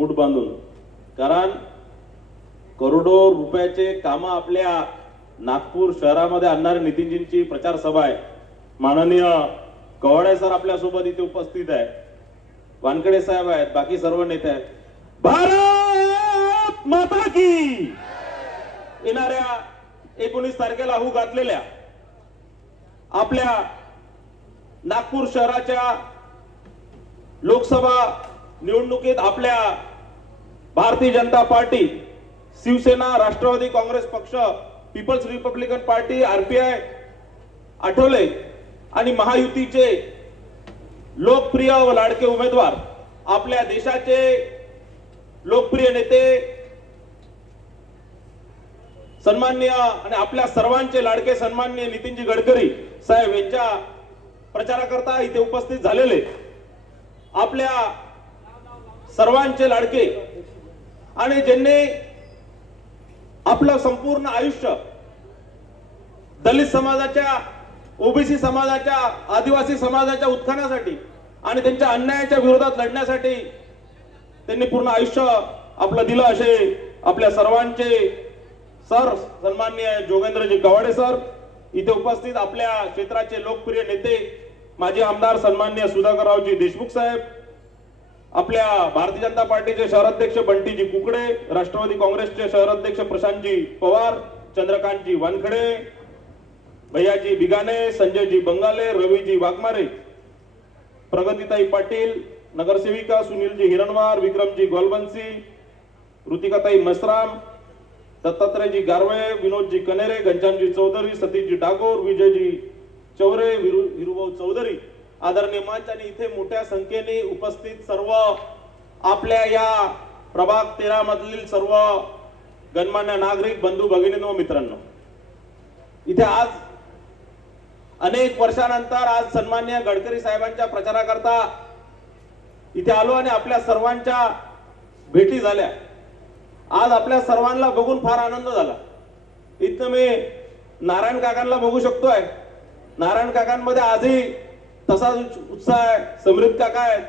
मूठ बांधून. कारण करोडो रुपयाचे कामं आपल्या नागपूर शहरामध्ये आणणारी नितीनजींची प्रचार सभा आहे. माननीय कवाडे सर आपल्यासोबत इथे उपस्थित आहे. वानकडे साहेब आहेत बाकी सर्व नेते आहेत. भारत माता की! येणाऱ्या एकोणीस तारखेला हू घातलेल्या आपल्या नागपूर शहराच्या लोकसभा निवडणुकीत आपल्या भारतीय जनता पार्टी शिवसेना राष्ट्रवादी काँग्रेस पक्ष People's Republican Party RPI Athawale आणि महायुतीचे लोकप्रिय व लाडके उमेदवार आपल्या देशाचे लोकप्रिय नेते सन्माननीय आणि आपल्या सर्वांचे लाडके सन्माननीय नितीनजी गडकरी साहेब यांच्या प्रचाराकरता इथे उपस्थित झालेले. आपल्या सर्वांचे लाडके आणि ज्यांनी आपलं संपूर्ण आयुष्य दलित समाजाच्या ओबीसी समाजाच्या आदिवासी समाजाच्या उत्थानासाठी आणि त्यांच्या अन्यायाच्या विरोधात लढण्यासाठी त्यांनी पूर्ण आयुष्य आपलं दिलं असे आपल्या सर्वांचे सर सन्माननीय जोगेंद्रजी गवाडे सर इथे उपस्थित आपल्या क्षेत्राचे लोकप्रिय नेते माजी आमदार सन्माननीय सुधाकररावजी देशमुख साहेब आपल्या भारतीय जनता पार्टीचे शहराध्यक्ष बंटीजी कुकडे राष्ट्रवादी काँग्रेसचे शहराध्यक्ष प्रशांतजी पवार चंद्रकांतजी वानखडे भैयाजी बिगाने संजयजी बंगाले रवीजी वाघमारे प्रगतीताई पाटील नगरसेविका सुनीलजी हिरणवार विक्रमजी गोलबन्सी ऋतिकाताई मसराम दत्तात्रयजी गारवे विनोदजी कनेरे घनश्यामजी चौधरी सतीशजी डागोर विजयजी चौरे विरु विरुभाऊ चौधरी आदरणीय मंच आणि इथे मोठ्या संख्येने उपस्थित सर्व आपल्या या प्रभाग तेरा मधील सर्व गणमान्य नागरिक बंधू भगिनी व मित्रांनो. इथे आज अनेक वर्षानंतर आज सन्मान्य गडकरी साहेबांच्या प्रचाराकरता इथे आलो आणि आपल्या सर्वांच्या भेटी झाल्या. आज आपल्या सर्वांना बघून फार आनंद झाला. इथं मी नारायण काकांना बघू शकतोय. नारायण काकांमध्ये आजही तसाच उत्साह आहे. समृद्ध काका आहेत.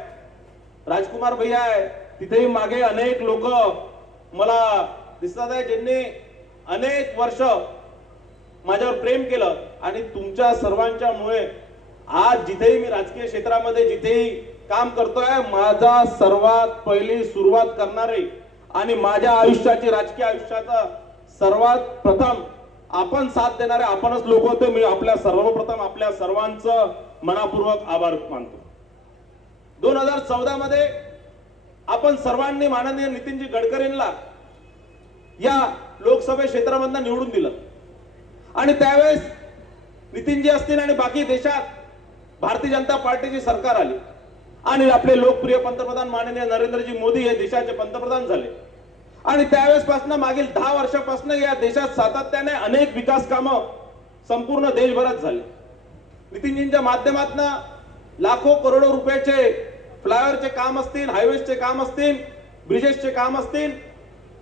राजकुमार भैया आहे तिथेही मागे अनेक लोक मला दिसतात आहे ज्यांनी अनेक वर्ष माझ्यावर प्रेम केलं. आणि तुमच्या सर्वांच्यामुळे आज जिथेही मी राजकीय क्षेत्रामध्ये जिथेही काम करतोय माझा सर्वात पहिली सुरुवात करणारे आणि माझ्या आयुष्याची राजकीय आयुष्याचा सर्वात प्रथम आपण साथ देणारे आपणच लोक होते. मी आपल्या सर्वप्रथम आपल्या सर्वांचं मनापूर्वक आभार मानतो. दोन हजार चौदा मध्ये आपण सर्वांनी माननीय नितीनजी गडकरींना या लोकसभा क्षेत्रामधनं निवडून दिलं. आणि त्यावेळेस नितीनजी असतील आणि बाकी देशात भारतीय जनता पार्टीची सरकार आली. आणि आपले लोकप्रिय पंतप्रधान माननीय नरेंद्रजी मोदी हे देशाचे पंतप्रधान झाले. आणि त्यावेळेसपासून मागील दहा वर्षापासून या देशात सातत्याने अनेक विकास कामं संपूर्ण देशभरात झाली. नितीनजींच्या माध्यमातून लाखो करोडो रुपयाचे फ्लायओव्हरचे काम असतील हायवेजचे काम असतील ब्रिजेसचे काम असतील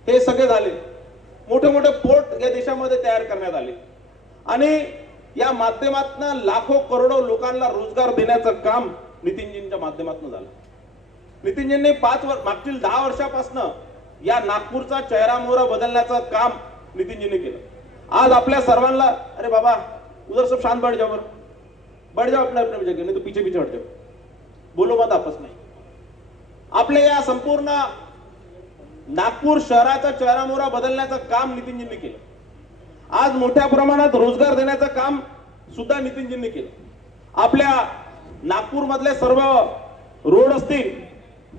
हे सगळे झाले. मोठे मोठे पोर्ट या देशामध्ये तयार करण्यात आले. आणि या माध्यमातून लाखो करोडो लोकांना रोजगार देण्याचं काम नितीनजींच्या माध्यमातून झालं. नितीनजींनी पाच वर्ष मागील दहा वर्षापासून या नागपूरचा चेहरा मोहरा बदलण्याचं काम नितीनजींनी केलं. आज आपल्या सर्वांना अरे बाबा उदर सब शांत बैठ जाओ बढ़ जाओ अपने अपने जगह नहीं तो पीछे पीछे हट जाओ। बोलो मत आपस में। आपल्या या संपूर्ण नागपूर शहराचा चेहरा मोहरा बदलण्याचं काम नितीनजींनी केलं. आज मोठ्या प्रमाणात रोजगार देण्याचं काम सुद्धा नितीनजींनी केलं. आपल्या नागपूरमधले सर्व रोड असतील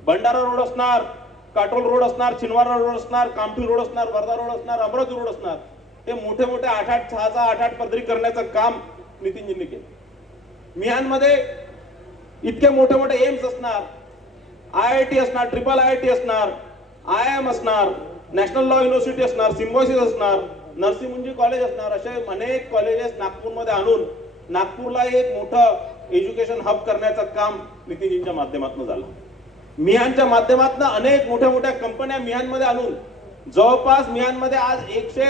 भंडारा रोड असणार काटोल रोड असणार छिनवारा रोड असणार कामठी रोड असणार वर्धा रोड असणार अमरावती रोड असणार हे मोठे मोठे आठ आठ सहा सहा आठ आठ पदरी करण्याचं काम नितीनजींनी केलं. मिहानमध्ये इतके मोठे मोठे एम्स असणार आय आय टी असणार ट्रिपल आय आय टी असणार आय एम असणार नॅशनल लॉ युनिव्हर्सिटी असणार सिम्बॉसिस असणार नरसिंहजी कॉलेज असणार असे अनेक कॉलेजेस नागपूरमध्ये आणून नागपूरला एक मोठं एज्युकेशन हब करण्याचं काम नितीनजींच्या माध्यमातून झालं. मिहानच्या माध्यमातून अनेक मोठ्या मोठ्या कंपन्या मिहानमध्ये आणून जवळपास मिहानमध्ये आज एकशे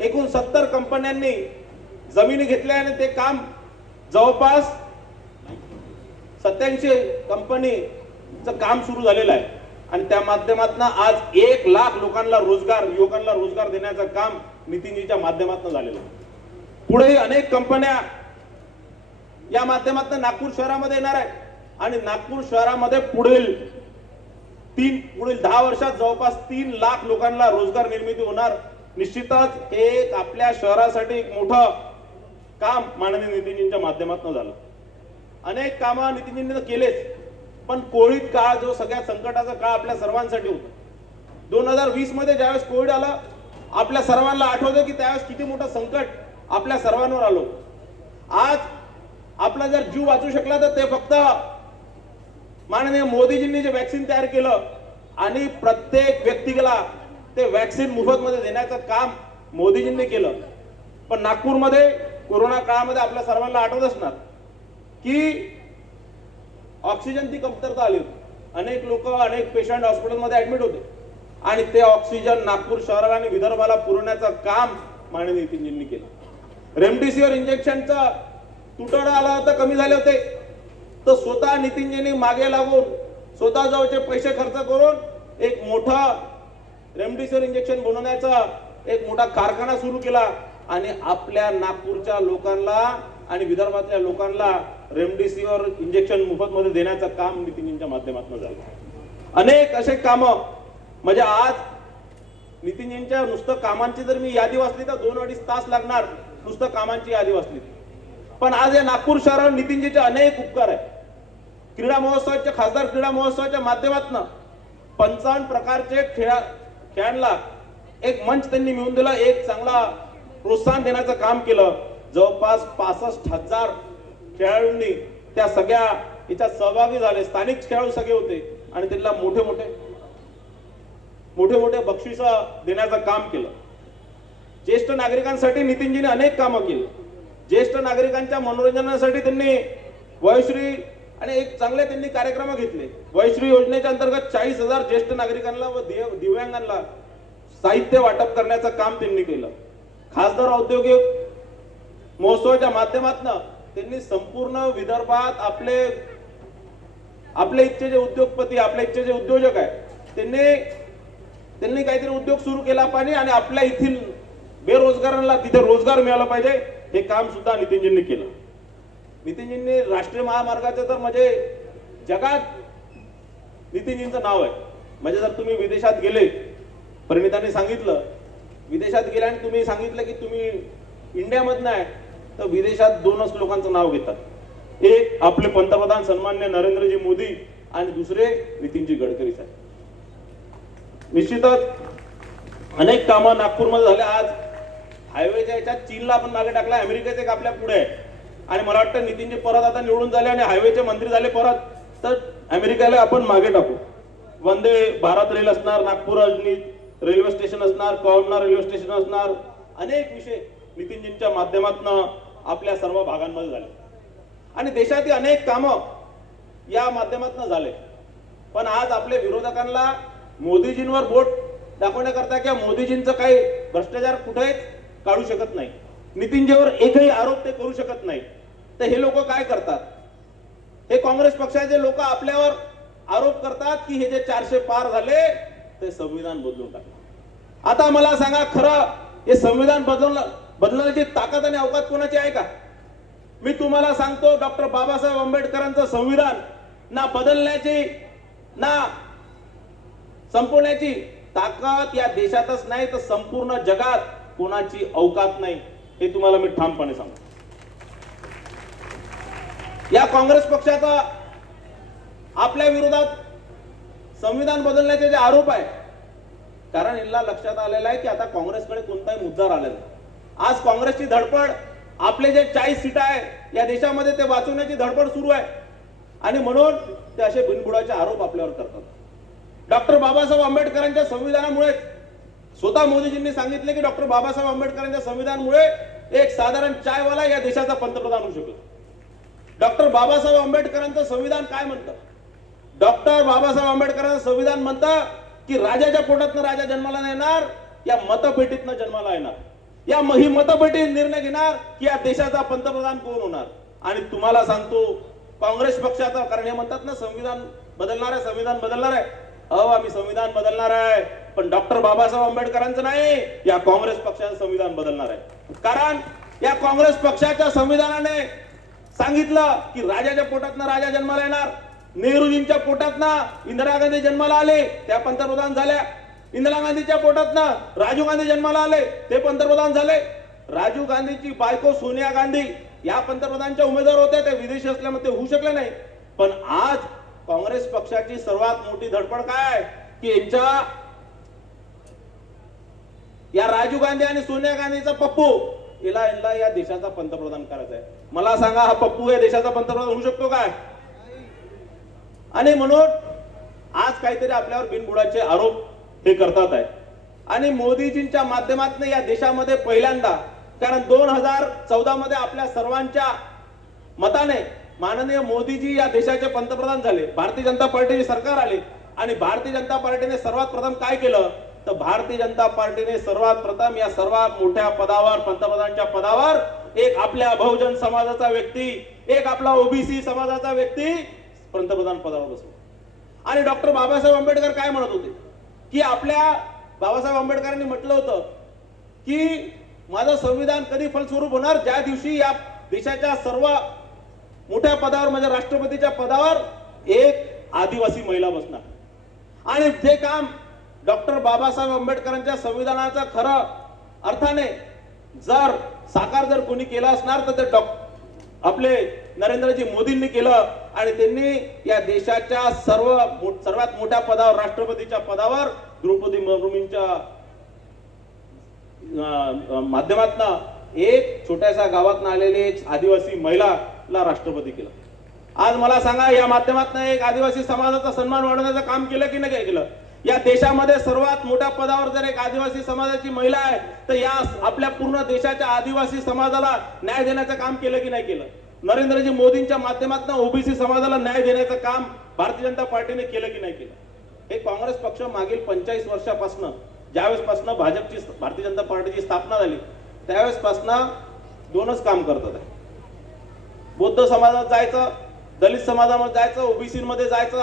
एकूण सत्तर कंपन्यांनी जमिनी घेतल्या आणि ते काम जवळपास सत्याऐंशी कंपनीचं काम सुरू झालेलं आहे. आणि त्या माध्यमातून आज एक लाख लोकांना रोजगार युवकांना रोजगार देण्याचं काम नितीनजीच्या माध्यमातून झालेलं आहे. पुढेही अनेक कंपन्या या माध्यमातून नागपूर शहरामध्ये येणार आहे आणि नागपूर शहरामध्ये पुढील तीन पुढील दहा वर्षात जवळपास तीन लाख लोकांना रोजगार निर्मिती होणार. निश्चितच हे एक आपल्या शहरासाठी एक मोठं काम माननीय नितीनजींच्या माध्यमातून झालं. अनेक कामं नितीनजींनी तर केलेच पण कोविड काळ जो सगळ्यात संकटाचा काळ आपल्या सर्वांसाठी होता. दोन हजार वीसमध्ये ज्यावेळेस कोविड आला आपल्या सर्वांना आठवतं की त्यावेळेस किती मोठं संकट आपल्या सर्वांवर आलो आज आपला जर जीव वाचू शकला तर ते फक्त माननीय मोदीजींनी जे वॅक्सिन तयार केलं आणि प्रत्येक व्यक्तीला ते वॅक्सिन मोफतमध्ये देण्याचं काम मोदीजींनी केलं. पण नागपूरमध्ये कोरोना काळामध्ये आपल्या सर्वांना आठवत असणार की ऑक्सिजनची कमतरता आली होती. अनेक लोक अनेक पेशंट हॉस्पिटलमध्ये ऍडमिट होते. आणि ते ऑक्सिजन नागपूर शहराला आणि विदर्भाला पुरवण्याचं काम माननीय नितीनजींनी केलं. रेमडेसिवीर इंजेक्शनचा तुटवडा आला होता कमी झाले होते. तर स्वतः नितीनजींनी मागे लागून स्वतः जवळचे पैसे खर्च करून एक मोठा रेमडेसिवीर इंजेक्शन बनवण्याचा एक मोठा कारखाना सुरू केला. आणि आपल्या नागपूरच्या लोकांना आणि विदर्भातल्या लोकांना रेमडेसिवीर इंजेक्शन मोफत मध्ये देण्याचं काम नितीनजींच्या माध्यमातून झालं. अनेक असे कामं म्हणजे आज नितीनजींच्या नुसतं कामांची जर मी यादी वाचली तर दोन अडीच तास लागणार नुसतं कामांची यादी वाचली. पण आज या नागपूर शहरावर नितीनजीचे अनेक उपकार आहेत. क्रीडा महोत्सवाच्या खासदार क्रीडा महोत्सवाच्या माध्यमातून पंचावन्न प्रकारचे खेळा खेळांना एक मंच त्यांनी मिळून दिला एक चांगला प्रोत्साहन देण्याचं काम केलं. जवळपास पासष्ट हजार खेळाडूंनी त्या सगळ्या याच्यात सहभागी झाले. स्थानिक खेळाडू सगळे होते आणि त्यांना मोठे मोठे मोठे मोठे बक्षिस देण्याचं काम केलं. ज्येष्ठ नागरिकांसाठी नितीनजीने अनेक कामं केली. ज्येष्ठ नागरिकांच्या मनोरंजनासाठी त्यांनी वयश्री आणि एक चांगले त्यांनी कार्यक्रम घेतले. वयश्री योजनेच्या अंतर्गत चाळीस हजार ज्येष्ठ नागरिकांना व दिव्यांगांना साहित्य वाटप करण्याचं काम त्यांनी केलं. खासदार औद्योगिक महोत्सवाच्या माध्यमातून त्यांनी संपूर्ण विदर्भात आपले आपल्या इच्छेचे उद्योगपती आपल्या इच्छेचे उद्योजक आहे त्यांनी त्यांनी काहीतरी उद्योग सुरू केला पाहिजे आणि आपल्या येथील बेरोजगारांना तिथे रोजगार मिळाला पाहिजे हे काम सुद्धा नितीनजींनी केलं. नितीनजींनी राष्ट्रीय महामार्गाचं तर म्हणजे जगात नितीनजींचं नाव आहे. म्हणजे जर तुम्ही विदेशात गेले परिणितांनी सांगितलं विदेशात गेला आणि तुम्ही सांगितलं की तुम्ही इंडियामधनं आहे तर विदेशात दोनच लोकांचं नाव घेतात. एक आपले पंतप्रधान सन्मान्य नरेंद्रजी मोदी आणि दुसरे नितीनजी गडकरी साहेब. निश्चितच अनेक कामं नागपूरमध्ये झाले. आज हायवेच्या याच्यात चीनला आपण मागे टाकला अमेरिकेचे एक आपल्या पुढे आहे. आणि मला वाटतं नितीनजी परत आता निवडून झाले आणि हायवेचे मंत्री झाले परत तर अमेरिकेला आपण मागे टाकू. वंदे भारत रेल असणार नागपूर अजनी रेल्वे स्टेशन असणार कवना रेल्वे स्टेशन असणार अनेक विषय नितीनजींच्या माध्यमातून आपल्या सर्व भागांमध्ये झाले. आणि देशातील अनेक कामं या माध्यमातून झाले. पण आज आपल्या विरोधकांना मोदीजींवर बोट दाखवण्याकरता किंवा मोदीजींचं काही भ्रष्टाचार कुठेच काढू शकत नाही. नितीनजीवर एकही आरोप ते करू शकत नाही. तर हे लोक काय करतात? हे काँग्रेस पक्षाचे लोक आपल्यावर आरोप करतात की हे जे चारशे पार झाले ते संविधान बदलून टाकलं. आता मला सांगा खरं हे संविधान बदलणं बदलण्याची ताकद आणि अवकात कोणाची आहे का? मी तुम्हाला सांगतो डॉक्टर बाबासाहेब आंबेडकरांचं संविधान ना बदलण्याची ना संपवण्याची ताकद या देशातच नाही तर संपूर्ण जगात कोणाची अवकात नाही हे तुम्हाला मी ठामपणे सांगतो. या काँग्रेस पक्षाचा आपल्या विरोधात संविधान बदलण्याचे जे आरोप आहे कारण यांना लक्षात आलेलं आहे की आता काँग्रेसकडे कोणताही मुद्दा राहिलेला नाही. आज काँग्रेसची धडपड आपले जे चाळीस सीट आहे या देशामध्ये ते वाचवण्याची धडपड सुरू आहे. आणि म्हणून ते असे बिनबुडाचे आरोप आपल्यावर करतात. डॉक्टर बाबासाहेब आंबेडकरांच्या संविधानामुळे स्वतः मोदीजींनी सांगितले की डॉक्टर बाबासाहेब आंबेडकरांच्या संविधानामुळे एक साधारण चायवाला या देशाचा पंतप्रधान होऊ शकतो. डॉक्टर बाबासाहेब आंबेडकरांचं संविधान काय म्हणतं? डॉक्टर बाबासाहेब आंबेडकरांचं संविधान म्हणतं की राजाच्या पोटातनं राजा जन्माला येणार या मतपेटीतनं जन्माला येणार. या ही मतपेटी निर्णय घेणार की या देशाचा पंतप्रधान कोण होणार? आणि तुम्हाला सांगतो काँग्रेस पक्षाचा कारण हे म्हणतात ना संविधान बदलणार आहे संविधान बदलणार आहे. अहो आम्ही संविधान बदलणार आहे पण डॉक्टर बाबासाहेब आंबेडकरांचं नाही या काँग्रेस पक्षाचं संविधान बदलणार आहे. कारण या काँग्रेस पक्षाच्या संविधानाने सांगितलं की राजाच्या पोटातनं राजा जन्माला येणार नेहरूजींच्या पोटात ना इंदिरा गांधी जन्माला आले त्या पंतप्रधान झाल्या. इंदिरा गांधीच्या पोटात ना राजीव गांधी जन्माला आले ते पंतप्रधान झाले. राजीव गांधीची बायको सोनिया गांधी या पंतप्रधानच्या उमेदवार होत्या त्या विदेशी असल्यामुळे ते होऊ शकले नाही. पण आज काँग्रेस पक्षाची सर्वात मोठी धडपड काय आहे? की यांच्या या राजीव गांधी आणि सोनिया गांधीचा पप्पू हिला यांना या देशाचा पंतप्रधान करायचा आहे मला सांगा हा पप्पू या देशाचा पंतप्रधान होऊ शकतो काय? आणि म्हणून आज काहीतरी आपल्यावर बिनबुडाचे आरोप हे करतात आहे आणि मोदीजींच्या माध्यमातून या देशामध्ये पहिल्यांदा कारण दोन हजार चौदा मध्ये आपल्या सर्वांच्या मताने माननीय मोदीजी या देशाचे पंतप्रधान झाले. भारतीय जनता पार्टीचे सरकार आले. आणि भारतीय जनता पार्टीने सर्वात प्रथम काय केलं? तर भारतीय जनता पार्टीने सर्वात प्रथम या सर्वात मोठ्या पदावर पंतप्रधानच्या पदावर एक आपल्या बहुजन समाजाचा व्यक्ती एक आपला ओबीसी समाजाचा व्यक्ती पंतप्रधान पदावर बसवलं आणि डॉक्टर बाबासाहेब आंबेडकर काय म्हणत होते? की आपल्या बाबासाहेब आंबेडकरांनी म्हटलं होतं की माझं संविधान कधी फलस्वरूप होणार? ज्या दिवशी या देशाच्या सर्व मोठ्या पदावर म्हणजे राष्ट्रपतीच्या पदावर एक आदिवासी महिला बसणार. आणि जे काम डॉक्टर बाबासाहेब आंबेडकरांच्या संविधानाचा खरं अर्थाने जर साकार जर कोणी केला असणार तर ते डॉ आपले नरेंद्रजी मोदींनी केलं आणि त्यांनी या देशाच्या सर्व सर्वात मोठ्या पदावर राष्ट्रपतीच्या पदावर द्रौपदी मुर्मूंच्या माध्यमातन एक छोट्याशा गावातनं आलेली एक आदिवासी महिलाला राष्ट्रपती केलं. आज मला सांगा या माध्यमातनं एक आदिवासी समाजाचा सन्मान वाढवण्याचं काम केलं की नाही केलं? या देशामध्ये सर्वात मोठ्या पदावर जर एक आदिवासी समाजाची महिला आहे तर या आपल्या पूर्ण देशाच्या आदिवासी समाजाला न्याय देण्याचं काम केलं की नाही केलं? नरेंद्रजी मोदींच्या माध्यमातून ओबीसी समाजाला न्याय देण्याचं काम भारतीय जनता पार्टीने केलं की नाही केलं? हे काँग्रेस पक्ष मागील पंचेचाळीस वर्षापासून ज्यावेळेसपासून भाजपची भारतीय जनता पार्टीची स्थापना झाली त्यावेळेसपासून दोनच काम करतात बौद्ध समाजात जायचं दलित समाजामध्ये जायचं ओबीसीमध्ये जायचं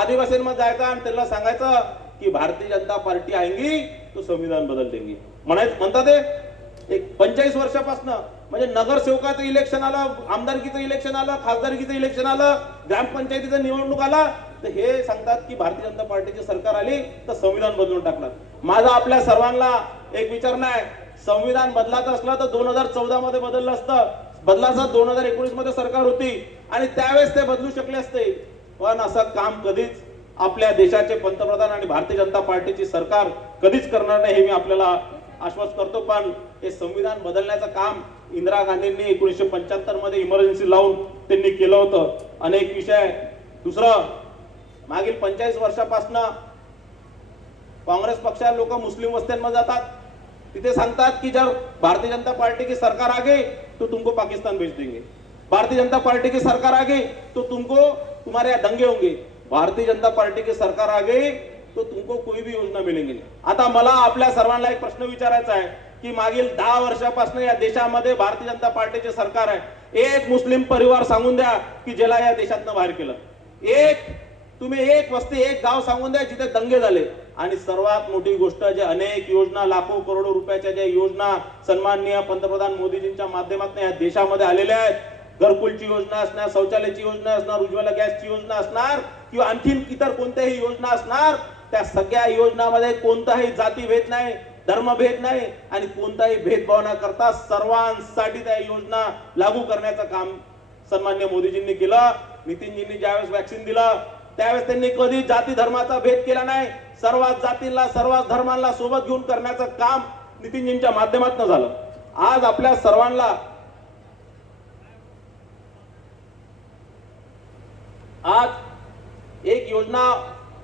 आदिवासींमध्ये जायचं आणि त्यांना सांगायचं की भारतीय जनता पार्टी आएंगी तो संविधान बदल देंगी. म्हणायचं म्हणतात ते एक पंचेचाळीस वर्षापासून म्हणजे नगरसेवकाचं इलेक्शन आलं आमदारकीचं इलेक्शन आलं खासदारकीचं इलेक्शन आलं ग्रामपंचायतीचं निवडणूक आला तर हे सांगतात की भारतीय जनता पार्टीची सरकार आली तर संविधान बदलून टाकलं. माझा आपल्या सर्वांना एक विचार नाही संविधान बदलाचं असलं तर दोन हजार चौदा मध्ये बदललं असतं. बदलाचं दोन हजार एकोणीसमध्ये सरकार होती आणि त्यावेळेस ते बदलू शकले असते. पण असं काम कधीच आपल्या देशाचे पंतप्रधान आणि भारतीय जनता पार्टीची सरकार कधीच करणार नाही हे मी आपल्याला आश्वास करतो. पण हे संविधान बदलण्याचं काम इंदिरा गांधींनी एकोणीसशे पंच्याहत्तरमध्ये इमर्जन्सी लावून त्यांनी केलं होतं. अनेक विषय दुसरं मागील पंचेचाळीस वर्षापासून काँग्रेस पक्षाचे लोक मुस्लिम वस्त्यांमध्ये जातात. तिथे सांगतात की जर भारतीय जनता पार्टी की सरकार आ गई तो तुमको पाकिस्तान भेज देंगे. भारतीय जनता पार्टी की सरकार आ गई तो तुमको तुम्हारे यहाँ दंगे होंगे. भारतीय जनता पार्टी की सरकार आ गई तो तुमको कोई भी योजना मिलेंगी आता मला आपल्या सर्वांना एक प्रश्न विचारायचा आहे. की मागील दहा वर्षापासून या देशामध्ये भारतीय जनता पार्टीचे सरकार आहे. एक मुस्लिम परिवार सांगून द्या की ज्याला या देशातनं बाहेर केलं. एक तुम्ही एक वस्ती एक गाव सांगून द्या जिथे दंगे झाले. आणि सर्वात मोठी गोष्ट जे अनेक योजना लाखो करोडो रुपयाच्या ज्या योजना सन्माननीय पंतप्रधान मोदीजींच्या माध्यमातून या देशामध्ये आलेल्या आहेत. घरकुलची योजना असणार शौचालयाची योजना असणार उज्ज्वला गॅसची योजना असणार किंवा आणखीन इतर कोणत्याही योजना असणार त्या सगळ्या योजनामध्ये कोणताही जातीभेद नाही. धर्मभेद नाही आणि कोणताही भेदभाव न करता सर्वांसाठी त्या योजना लागू करण्याचं काम सन्मान्य मोदीजींनी केलं. नितीनजींनी ज्यावेळेस वॅक्सिन दिलं त्यावेळेस त्यांनी कधी जाती धर्माचा भेद केला नाही. सर्वात जातींना सर्वात धर्मांना सोबत घेऊन करण्याचं काम नितीनजींच्या माध्यमातून झालं. आज आपल्या सर्वांना आज एक योजना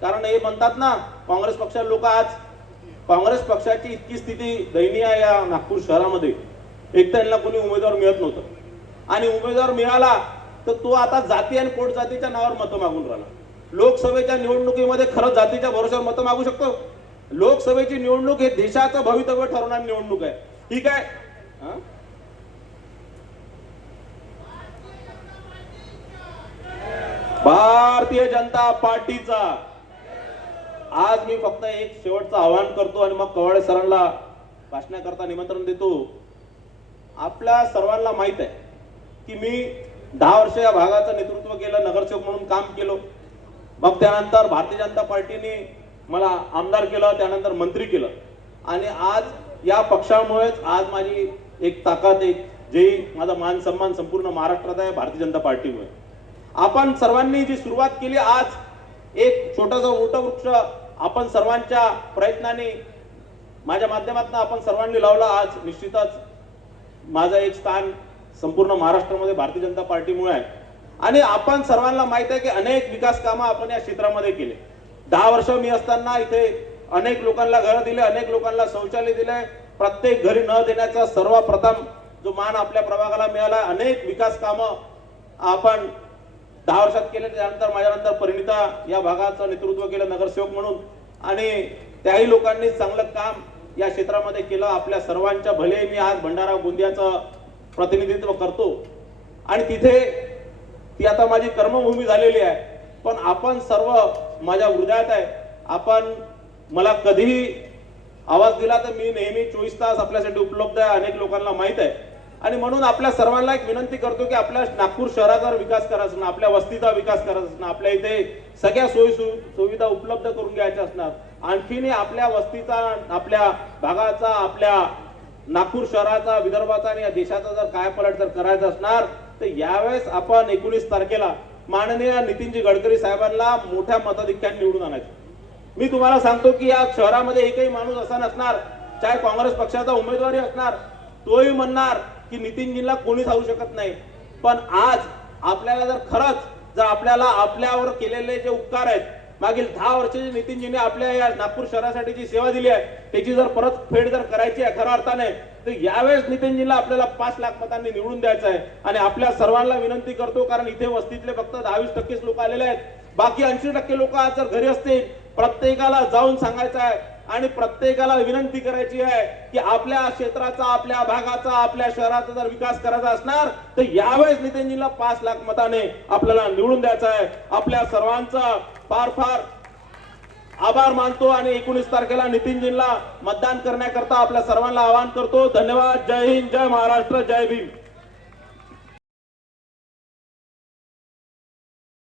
कारण हे म्हणतात ना काँग्रेस पक्षाचे लोक आज काँग्रेस पक्षाची इतकी स्थिती दयनीय आहे या नागपूर शहरामध्ये. एक तर यांना कोणी उमेदवार मिळत नव्हतं. आणि उमेदवार मिळाला तर तो आता जाती आणि पोट जातीच्या नावावर मतं मागून राहिला. लोकसभेच्या निवडणुकीमध्ये खरंच जातीच्या भरोश्यावर मतं मागू शकतो? लोकसभेची निवडणूक हे देशाचं भवितव्य ठरवणारी निवडणूक आहे. ठीक आहे? भारतीय जनता पार्टीचा आज मी फक्त एक शेवटचं आवाहन करतो आणि मग कवाडे सरांना भाषणाकरता निमंत्रण देतो. आपल्या सर्वांना माहीत आहे की मी दहा वर्ष या भागाचं नेतृत्व केलं नगरसेवक म्हणून काम केलं. मग त्यानंतर भारतीय जनता पार्टीने मला आमदार केलं त्यानंतर मंत्री केलं. आणि आज या पक्षामुळेच आज माझी एक ताकद एक जयी माझा मान सन्मान संपूर्ण महाराष्ट्रात आहे भारतीय जनता पार्टीमुळे. आपण सर्वांनी जी सुरुवात केली आज एक छोटासा वृक्ष आपण सर्वांच्या प्रयत्नाने माझ्या माध्यमातून आपण सर्वांनी लावला आज. निश्चितच माझं एक स्थान संपूर्ण महाराष्ट्रामध्ये भारतीय जनता पार्टीमुळे आहे. आणि आपण सर्वांना माहीत आहे की अनेक विकास कामं आपण या क्षेत्रामध्ये केले. दहा वर्ष मी असताना इथे अनेक लोकांना घरं दिले अनेक लोकांना शौचालय दिले. प्रत्येक घरी न देण्याचा सर्वप्रथम जो मान आपल्या प्रभागाला मिळाला. अनेक विकास कामं आपण दहा वर्षात केले त्यानंतर माझ्यानंतर परिणिता या भागाचं नेतृत्व केलं नगरसेवक म्हणून. आणि त्याही लोकांनी चांगलं काम या क्षेत्रामध्ये केलं. आपल्या सर्वांच्या भले मी आज भंडारा गोंदियाचं प्रतिनिधित्व करतो. आणि तिथे ती आता माझी कर्मभूमी झालेली आहे. पण आपण सर्व माझ्या हृदयात आहे. आपण मला कधीही आवाज दिला तर मी नेहमी चोवीस तास आपल्यासाठी उपलब्ध आहे. अनेक लोकांना माहीत आहे. आणि म्हणून आपल्या सर्वांना एक विनंती करतो की आपल्या नागपूर शहराचा विकास करायचा आपल्या वस्तीचा विकास करायचा असणार आपल्या इथे सगळ्या सोयी सुविधा उपलब्ध करून घ्यायच्या असणार. आणखीनही आपल्या वस्तीचा आपल्या भागाचा आपल्या नागपूर शहराचा विदर्भाचा आणि या देशाचा जर कायापालट जर करायचा असणार तर यावेळेस आपण एकोणीस तारखेला माननीय नितीनजी गडकरी साहेबांना मोठ्या मताधिक्याने निवडून आणायचं. मी तुम्हाला सांगतो की या शहरामध्ये एकही माणूस असा नसणार चाहे काँग्रेस पक्षाचा उमेदवारी असणार तोही म्हणणार की नितीनजींना कोणीच होऊ शकत नाही. पण आज आपल्याला जर खरंच जर आपल्याला आपल्यावर केलेले जे उपकार आहेत मागील दहा वर्षाचे नितीनजीने आपल्या या नागपूर शहरासाठी जी सेवा दिली आहे त्याची जर परत फेड जर करायची आहे खऱ्या अर्थाने तर यावेळेस नितीनजीला आपल्याला पाच लाख मतांनी निवडून द्यायचं आहे. आणि आपल्या सर्वांना विनंती करतो कारण इथे वस्तीतले फक्त दहावीस टक्केच लोक आलेले आहेत. बाकी ऐंशी टक्के लोक आज जर घरी असतील प्रत्येकाला जाऊन सांगायचं आहे आणि प्रत्येकाला विनंती करायची आहे की आपल्या क्षेत्राचा आपल्या भागाचा आपल्या शहराचा जर विकास करायचा असणार तर यावेळेस नितीनजीला पाच लाख मताने आपल्याला निवडून द्यायचं आहे. आपल्या सर्वांचा फार फार आभार मानतो आणि एकोणीस तारखेला नितीनजींना मतदान करण्याकरता आपल्या सर्वांना आवाहन करतो. धन्यवाद. जय हिंद. जय महाराष्ट्र. जय भीम.